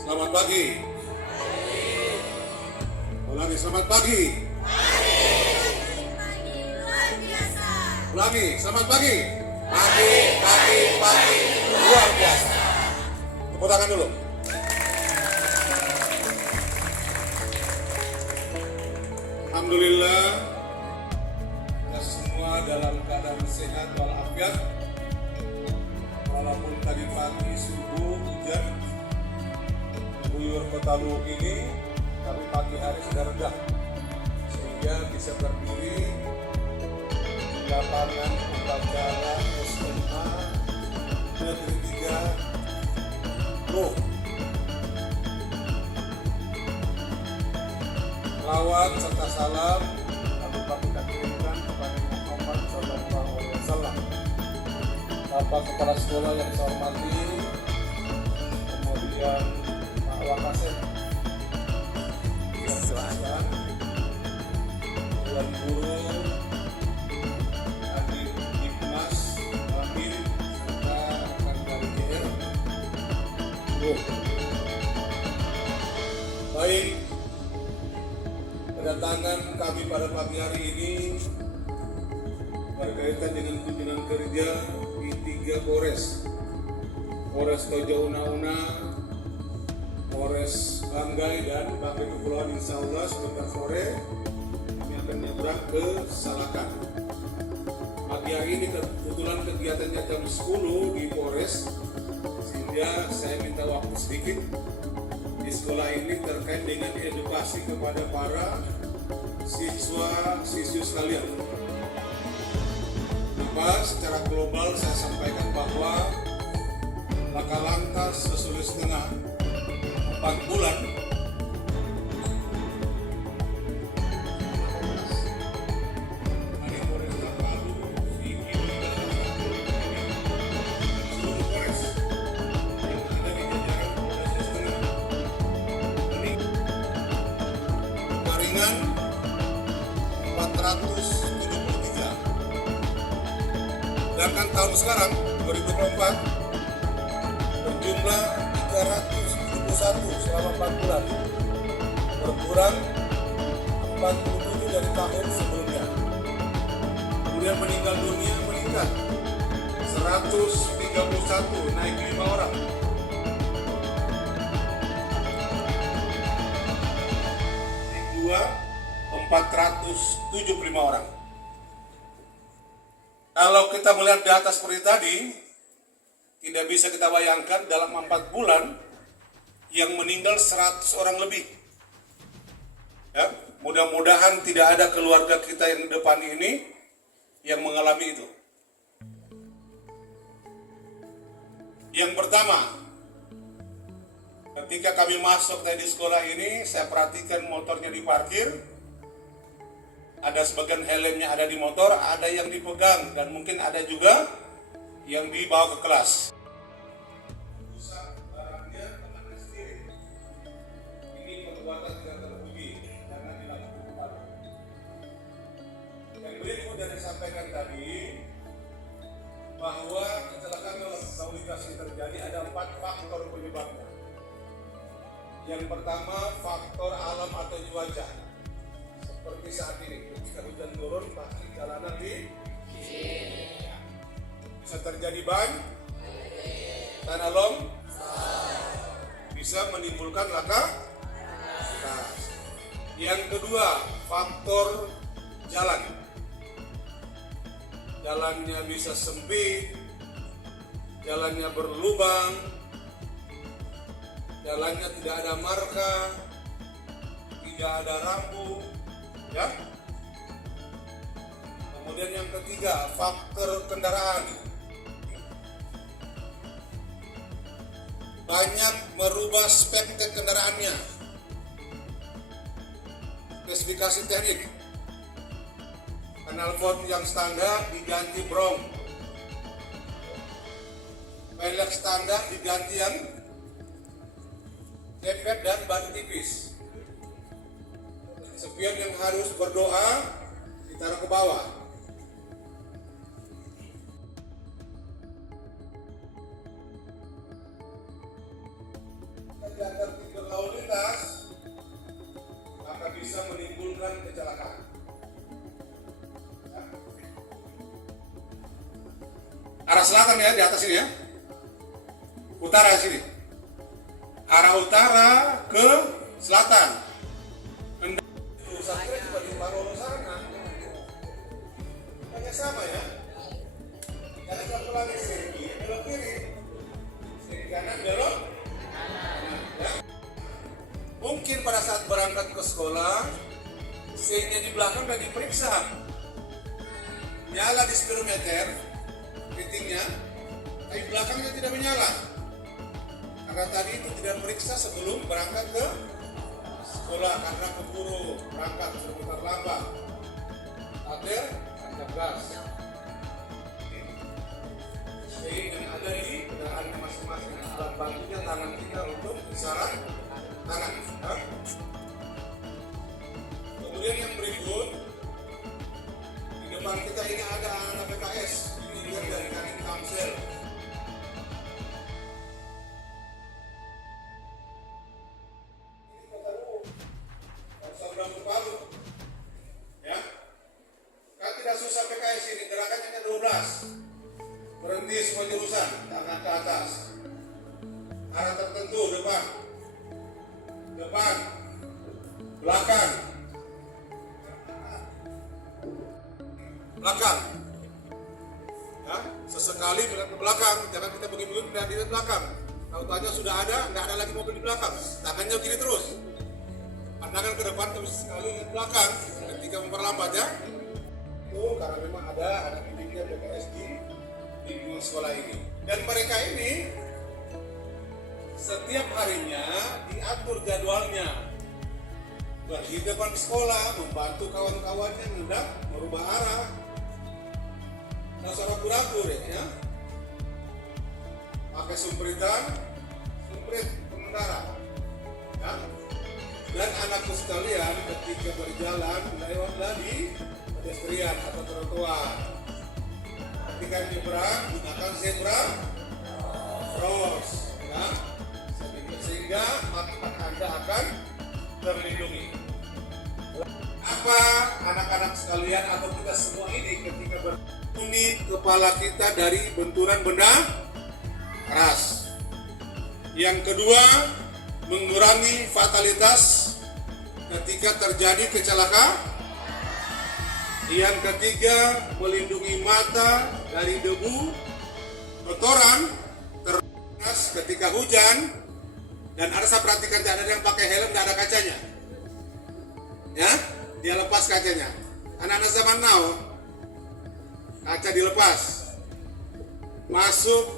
Selamat pagi. Ulangi, selamat pagi. Ulangi, selamat pagi. Pagi, luar biasa. Tepuk tangan dulu. Alhamdulillah, kita semua dalam keadaan sehat walafiat. Walaupun tadi pagi subuh hujan mengguyur kota Luwuk ini, tapi pagi hari sudah reda, sehingga bisa berdiri di lapangan upacara SMA Negeri 3 Luwuk. Selawat serta salam kami kirimkan kepada Muhammad Sallallahu Alaihi Wasallam. Bapak Kepala Sekolah yang saya hormati, kemudian Pak Wakasek, yang jelaskan, Tuan Guru, Adik Dimas, Amin, serta rekan dari JR. Baik, kedatangan kami pada pagi hari ini berkaitan dengan kunjungan kerja di 3 Polres Toja Una-Una, Polres Banggai, dan Banggai Kepulauan. Insya Allah sebentar sore kami akan menyeberang ke Salakan. Pagi hari ini kebetulan kegiatannya jam 10 di Polres, sehingga saya minta waktu sedikit di sekolah ini terkait dengan edukasi kepada para siswa-siswi sekalian. Maka secara global saya sampaikan bahwa laka lantas sesuai setengah 4 bulan jaringan 473. Sedangkan tahun sekarang 2024 berjumlah 371 selama 4 bulan, berkurang 47 dari tahun sebelumnya. Kemudian meninggal dunia meningkat 131, naik 5 orang. Naik 2, 475 orang. Kalau kita melihat data seperti tadi, tidak bisa kita bayangkan dalam 4 bulan yang meninggal 100 orang lebih. Ya, mudah-mudahan tidak ada keluarga kita yang di depan ini yang mengalami itu. Yang pertama, ketika kami masuk tadi di sekolah ini, saya perhatikan motornya diparkir. Ada sebagian helmnya ada di motor, ada yang dipegang, dan mungkin ada juga yang dibawa ke kelas. Barangnya teman sendiri. Ini perbuatan tidak terpuji, jangan dilakukan kembali. Yang berikut dari disampaikan tadi, bahwa kecelakaan lalu lintas yang terjadi ada 4 faktor penyebabnya. Yang pertama, faktor alam atau cuaca. Seperti saat ini, ketika hujan turun, pasti jalanan bisa terjadi ban, tanah bisa menimbulkan laka lantas. Yang kedua, faktor jalan. Jalannya bisa sempit, jalannya berlubang, jalannya tidak ada marka, tidak ada rambu. Ya. Kemudian yang ketiga, faktor kendaraan. Banyak merubah spek kendaraannya. Spesifikasi teknik. Knalpot yang standar diganti brom. Pelek standar diganti yang cepet dan ban tipis. Spion yang harus berdoa ditaruh ke bawah. tidak tertib berlalu lintas, maka bisa menimbulkan kecelakaan. Arah selatan ya, di atas ini ya. Utara sini. Arah utara ke selatan. Saya kira cuma di Maroro sana. Hanya sama ya. Ada satu lagi segi belok kiri, segi kanan belok kanan. Ya. Mungkin pada saat berangkat ke sekolah, segi di belakang sudah diperiksa. Nyala di speedometer, ratingnya, tapi belakangnya tidak menyala. Karena tadi itu tidak periksa sebelum berangkat ke sekolah karena keburu berangkat sebentar lambat. Akhir tancap gas. Yang ada di kendaraan masing-masing alat bantunya tangan kita untuk isyarat tangan. Kemudian yang berikut di depan kita ini ada anak PKS, ini dari Kadin Kamsel. Berhenti semua jurusan, tangan ke atas. Arah tertentu, depan, belakang, ya, sesekali bilang ke belakang, jangan kita begini-begini dan di belakang. Tahu-tahunya sudah ada, nggak ada lagi mobil di belakang, tangannya gini terus. Pandangan ke depan terus sekali ke belakang, ketika memperlambat ya. Itu karena memang ada anak didiknya PKS di sekolah ini, dan mereka ini setiap harinya diatur jadwalnya di depan sekolah, membantu kawan-kawannya hendak merubah arah. Nah, seorang ragu-ragu ya, pakai sumprit pengendara ya. Dan anakku sekalian ketika berjalan lewatlah di pedestrian atau trotoar. Ketika menyeberang gunakan zebra cross ya, sehingga mata Anda akan terlindungi. Apa anak-anak sekalian atau kita semua ini ketika berbunyi kepala kita dari benturan benda keras. Yang kedua, mengurangi fatalitas ketika terjadi kecelakaan. Yang ketiga, melindungi mata dari debu, kotoran, terpanas ketika hujan, dan harus saya perhatikan tidak ada yang pakai helm, tidak ada kacanya. Ya, dia lepas kacanya. Anak-anak zaman now, kaca dilepas, masuk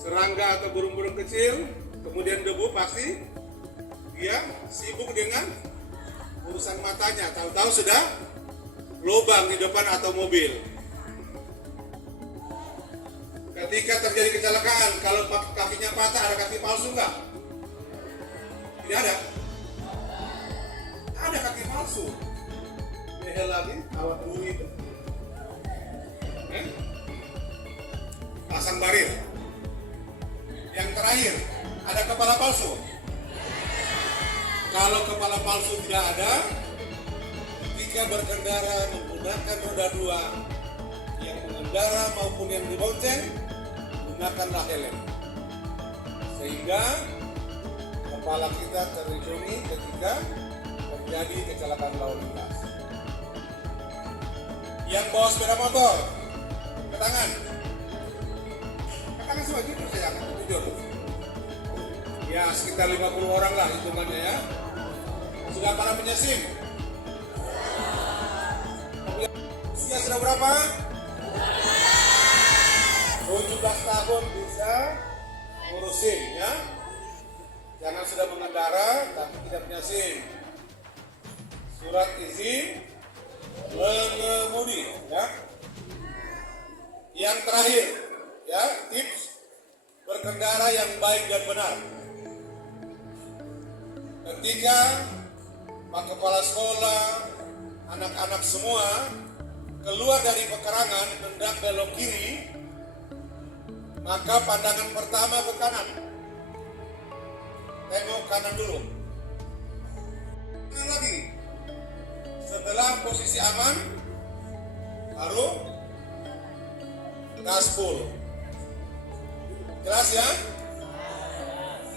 serangga atau burung-burung kecil, kemudian debu pasti dia sibuk dengan urusan matanya. Tahu-tahu sudah lubang di depan atau mobil. Ketika terjadi kecelakaan, kalau kakinya patah, ada kaki palsu enggak? Tidak ada. Ada kaki palsu. Behel lagi, awat buri itu. Pasang barir. Yang terakhir, ada kepala palsu. Kalau kepala palsu tidak ada, ketika berkendara menggunakan roda dua, yang mengendara maupun yang dibonceng, gunakanlah helm, sehingga kepala kita terlindungi ketika terjadi kecelakaan lalu lintas. Yang bawa sepeda motor, ke tangan semua jujur, saya akan jujur. Ya, sekitar 50 orang lah hitungannya ya. Sudah para penyesim? Usia sudah berapa? 17 tahun bisa ngurusin ya. Jangan sudah mengendara tapi tidak punya SIM. Surat izin mengemudi ya. Yang terakhir ya, tips berkendara yang baik dan benar. Ketika Pak Kepala Sekolah, anak-anak semua keluar dari pekarangan hendak belok kiri, maka pandangan pertama ke kanan. kanan dulu. Kanan lagi. Setelah posisi aman, baru gaspol. Jelas ya?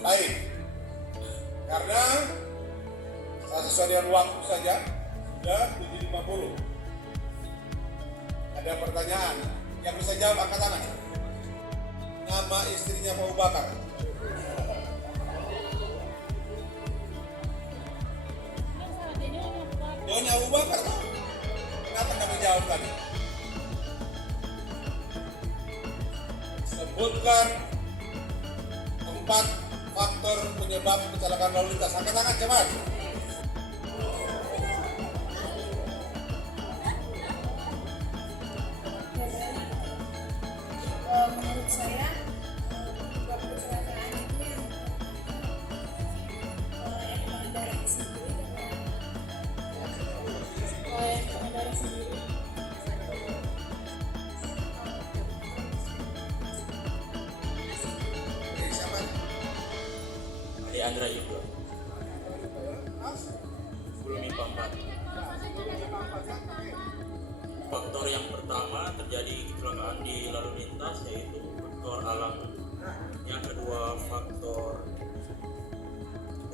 Baik. Karena saya sesuai dengan waktu saja, sudah 7.50. Ada pertanyaan? Yang bisa jawab angkat tangan. Nama istrinya Pak Abu Bakar. Nyonya Abu Bakar. Kenapa kami jawab tadi? Sebutkan 4 faktor penyebab kecelakaan lalu lintas. Angkat tangan cepat. Menurut saya penyebab kecelakaan itu yang pengendara sendiri Siapa? Andra juga. Belum IPA 4. Faktor yang pertama terjadi kecelakaan di lalu lintas yaitu faktor alam. Yang kedua faktor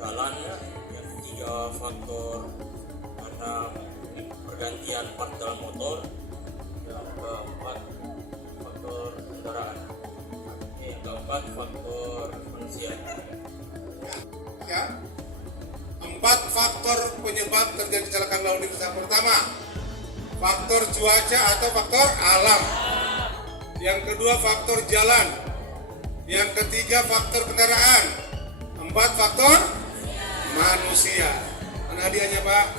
jalan. Yang ketiga faktor karena pergantian part dalam motor. Yang keempat faktor kendaraan. Yang keempat faktor manusia. Ya. 4 faktor penyebab terjadi kecelakaan lalu lintas. Yang pertama, faktor cuaca atau faktor alam. Yang kedua, faktor jalan. Yang ketiga, faktor kendaraan. 4 faktor manusia. Mana hadiahnya, Pak?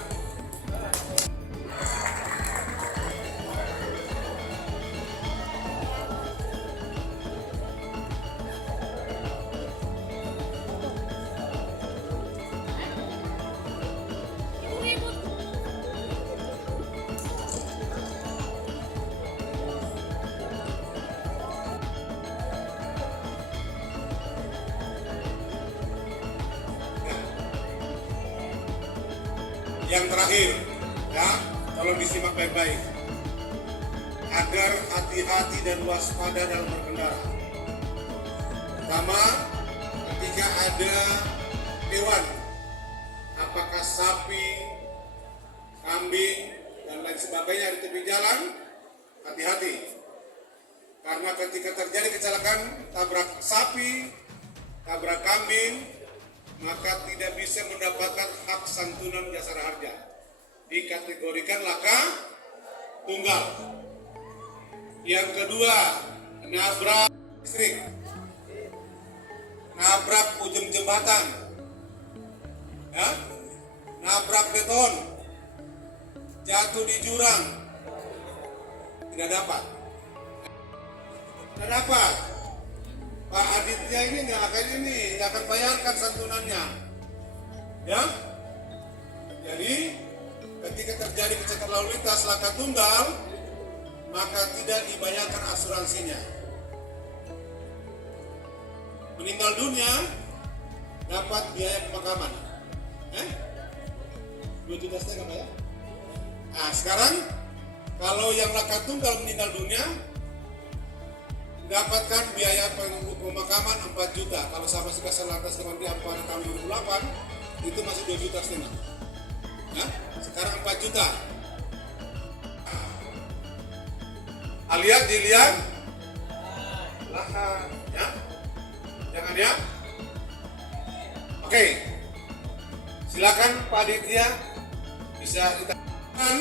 Yang terakhir, ya, tolong disimak baik-baik agar hati-hati dan waspada dalam berkendara. Pertama, ketika ada hewan, apakah sapi, kambing, dan lain sebagainya di tepi jalan, hati-hati. Karena ketika terjadi kecelakaan, tabrak sapi, tabrak kambing, maka tidak bisa mendapatkan hak santunan jasara harja. Dikategorikan laka tunggal. Yang kedua, nabrak listrik, nabrak ujung jembatan, ya, nabrak beton, jatuh di jurang, tidak dapat. Tidak dapat. Pak Aditya ini nggak akan bayarkan santunannya, ya. Jadi ketika terjadi kecelakaan lalu lintas laka tunggal, maka tidak dibayarkan asuransinya. Meninggal dunia dapat biaya pemakaman, 2,5 juta Pak ya. Nah sekarang kalau yang laka tunggal meninggal dunia dapatkan biaya pemakaman 4 juta. Kalau sama si Kasar Lantas Kementerian pada tahun 2008 itu masih 2,5 juta. Ya, sekarang 4 juta. Alias dilihat lahan, ya. Jangan ya. Oke. Silakan Pak Aditya bisa ditambahkan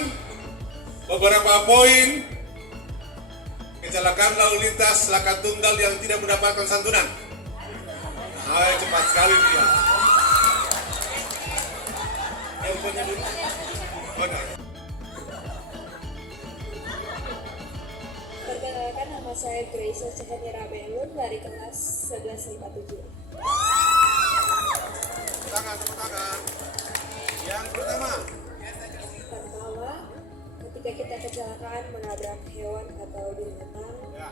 beberapa poin kecelakaan lalu lintas laka tunggal yang tidak mendapatkan santunan. Nah, cepat sekali dia. Yang punya dulu. Benar. Perkenalkan, nama saya Grace Cahaya Belun dari kelas 11 IPA 7. Tepuk tangan. Yang pertama, ketika kita kecelakaan menabrak hewan atau binatang, ya.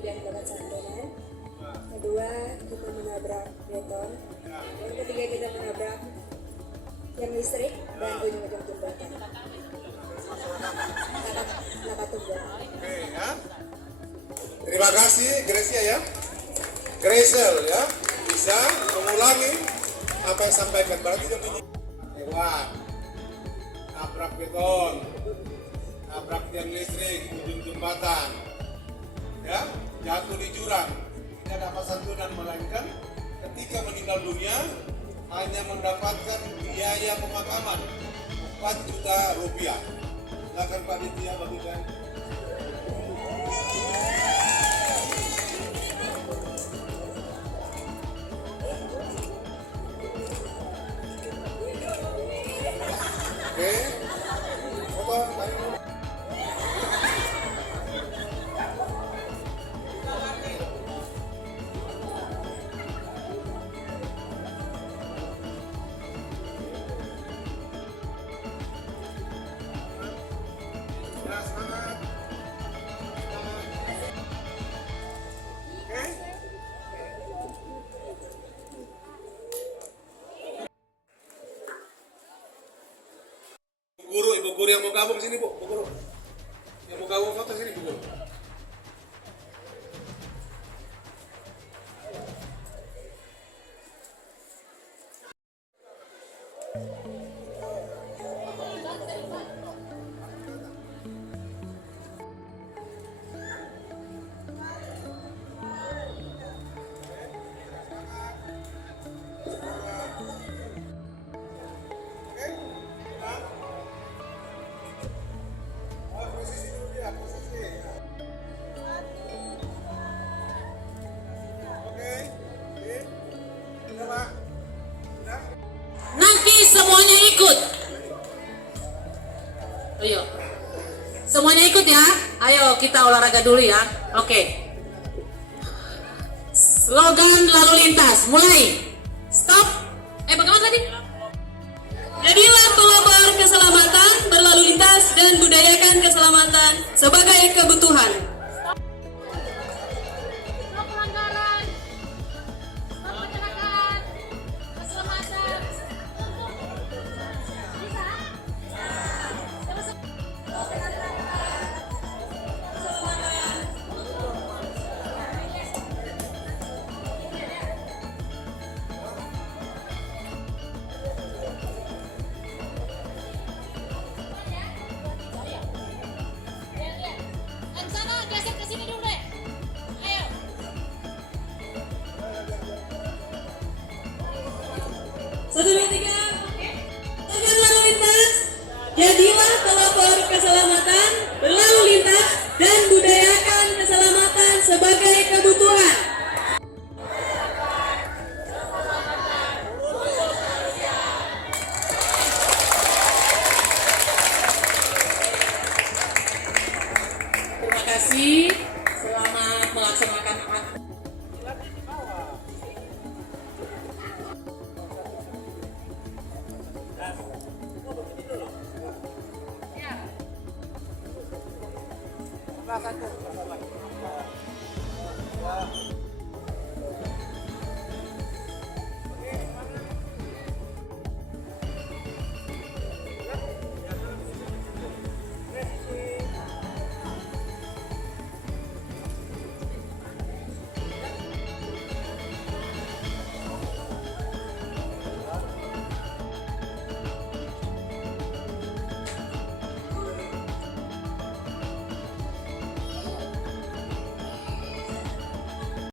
tidak mendapat santunan. Kedua, kita menabrak beton. Yang ketiga, kita menabrak yang listrik dan ujung-ujung jembatan. Kenapa tunggal? Oke ya. Terima kasih Gracia ya. Graciel ya, bisa mengulangi apa yang sampaikan. Berarti dia punya lewat, nabrak beton, nabrak tiang listrik, ujung jembatan, ya, jatuh di jurang. Tidak dapat santunan melainkan ketika meninggal dunia hanya mendapatkan biaya pemakaman 4 juta rupiah. Silakan Pak Ditya bagikan. Oke, foto, ayo. Ya, semangat. Oke. Ibu guru yang mau gabung sini Bu, Bu Guru. Yang mau gabung foto sini Bu Guru. Posisi dulu ya, posisi. Oke, udah Pak. Udah. Nanti semuanya ikut. Ayo. Semuanya ikut ya. Ayo kita olahraga dulu ya. Oke. Slogan lalu lintas. Mulai. Stop. Bagaimana tadi? Jadilah pelopor keselamatan berlalu lintas dan budayakan keselamatan sebagai kebutuhan. Stop pelanggaran, stop kecelakaan, keselamatan. Bisa? Yang sana geser ke sini dulu deh. Ayo. Satu, dua, tiga. Slogan lalu lintas. Jadilah pelopor keselamatan berlalu lintas dan budayakan keselamatan sebagai kebutuhan. Terima kasih. Selamat melaksanakan aktivitas. Ya.